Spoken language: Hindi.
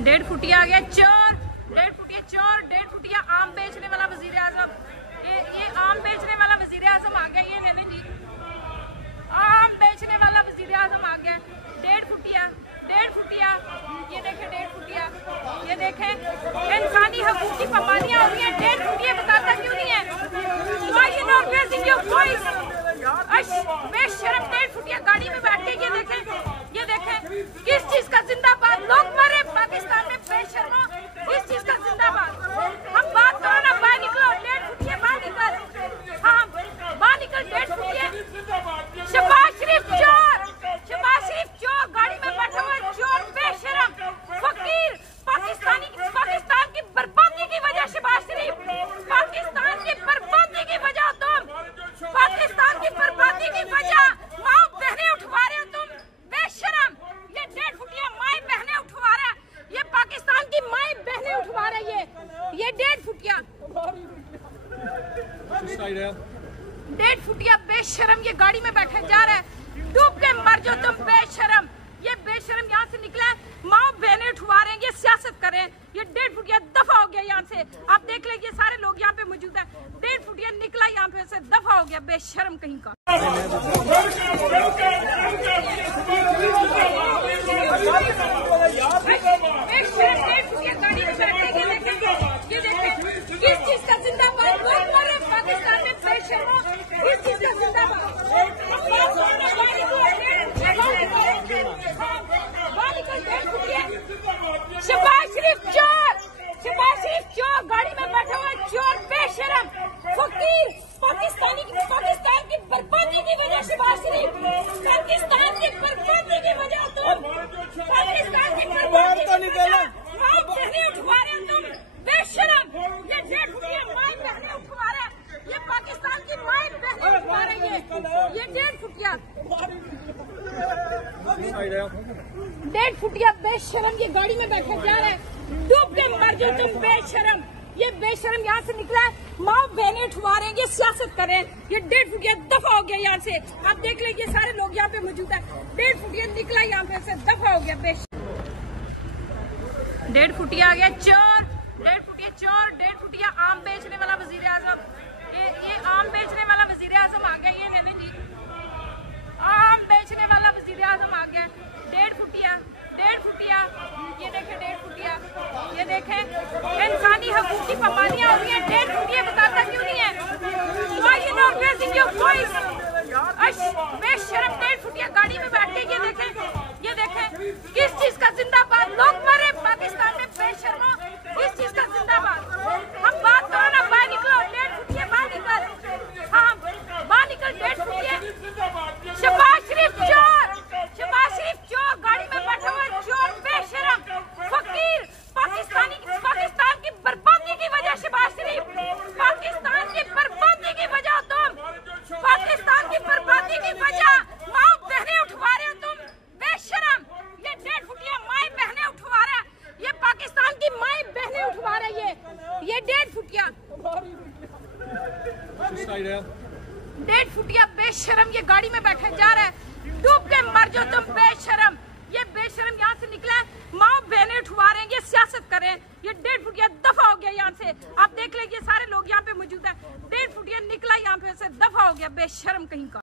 डेढ़ फुटिया आ गया चोर, 1.5 फुटिया चोर, 1.5 फुटिया आम बेचने वाला वजीर आजम। ये आम बेचने वाला वजीर आजम आ गया। ये नवीन जी आम बेचने वाला वजीर आजम आ गया। 1.5 फुटिया, 1.5 फुटिया, ये देखें 1.5 फुटिया, ये देखें इंसानी हकूक की पाबंदियां हो रही है। 1.5 फुटिया बताता क्यों नहीं है? बेशरम 1.5 फुटिया गाड़ी में बैठ के ये देखें किस चीज का जिंदाबाद। लोग मरे पाकिस्तान में बेशर्मो, किस चीज का जिंदाबाद। हम बात करो ना, बाहर निकलो। 1.5 फुटिया बाहर निकल, हाँ बाहर निकल। 1.5 फुटिया शहबाज शरीफ चोर, शहबाज शरीफ चोर, गाड़ी में बैठा हुआ चोर बेशरम फकीर। पाकिस्तान की बर्बादी की वजह शहबाज शरीफ, पाकिस्तान की बर्बादी की वजह तुम, पाकिस्तान की बर्बादी की वजह माँ बहने उठवा रहे हो तुम बेशरम। ये 1.5 फुटिया माए बहने उठवा रहा है, ये पाकिस्तान की माए बहने उठवा रहा है। ये 1.5 फुटिया, 1.5 फुटिया बेशरम ये गाड़ी में बैठा जा रहा है। डूब के मर जो तुम बेशरम। ये बेशरम यहाँ से निकला है, माँ बहने उठवा रहे हैं, ये सियासत कर रहे हैं। ये 1.5 फुटिया दफा हो गया यहाँ से। आप देख लीजिए सारे लोग यहाँ पे मौजूद है। 1.5 फुटिया निकला यहाँ पे से, दफा हो गया बेशरम कहीं का। ये देखें किस चीज का जिंदाबाद। लोग मरे पाकिस्तान में बेशर्मो, किस चीज का जिंदाबाद। शहबाज शरीफ चोर, शहबाज शरीफ चोर, गाड़ी में बैठा हुआ चोर बेशरम फकीर। पाकिस्तान की बर्बादी की वजह शहबाज शरीफ, पाकिस्तान की बर्बादी की वजह तुम, पाकिस्तान की बर्बादी की वजह माँ बहने उठवा रहे हो तुम बेशरम। ये 1.5 फुटिया माए बहने उठवा रहा है, ये पाकिस्तान की माए बहने उठवा रही है। ये 1.5 फुटिया, 1.5 फुटिया बेशरम ये गाड़ी में बैठा जा रहा है। डूब के मर जो तुम बेशरम। ये बेशरम यहाँ से निकला है, माँ बहने उठवा रहे हैं, ये सियासत कर रहे हैं। ये 1.5 फुटिया दफा हो गया यहाँ से। आप देख लीजिए सारे लोग यहाँ पे मौजूद है। 1.5 फुटिया निकला यहाँ पे से, दफा हो गया बेशरम। 1.5 फुटिया आ गया चोर, 1.5 फुटिया चोर, 1.5 फुटिया आम बेचने वाला वजीर आजम। ये आम बेचने वाला वजीर आजम आ गया। ये नवीन जी आम बेचने वाला वजीर आजम आ गया। 1.5 फुटिया, 1.5 फुटिया, ये देखें 1.5 फुटिया, ये देखें इंसानी हकूक की पाबंदियां हो रही है। 1.5 फुटिया बताता क्यों नहीं है? बेशरम 1.5 फुटिया गाड़ी में बैठ के ये देखें किस चीज का जिंदाबाद। लोग मरे पाकिस्तान में बेशर्मो, किस चीज का जिंदाबाद। हम बात करो ना, बाहर निकलो। 1.5 फुटिया बाहर निकल, हाँ बाहर निकल। 1.5 फुटिया शहबाज शरीफ चोर, शहबाज शरीफ चोर, गाड़ी में बैठा हुआ चोर बेशरम फकीर। पाकिस्तान की बर्बादी की वजह शहबाज शरीफ, पाकिस्तान की बर्बादी की वजह तुम, पाकिस्तान की बर्बादी की वजह माँ बहने उठवा रहे हो तुम बेशरम। ये 1.5 फुटिया माए बहने उठवा रहा है, ये पाकिस्तान की माए बहने उठवा रही है। ये 1.5 फुटिया, 1.5 फुटिया बेशरम ये गाड़ी में बैठा जा रहा है। डूब के मर जो तुम बेशरम। ये बेशरम यहाँ से निकला है, माँ बहने उठवा रहे हैं, ये सियासत कर रहे हैं। ये 1.5 फुटिया दफा हो गया यहाँ से। आप देख लीजिए सारे लोग यहाँ पे मौजूद है। 1.5 फुटिया निकला यहाँ पे से, दफा हो गया बेशरम कहीं का।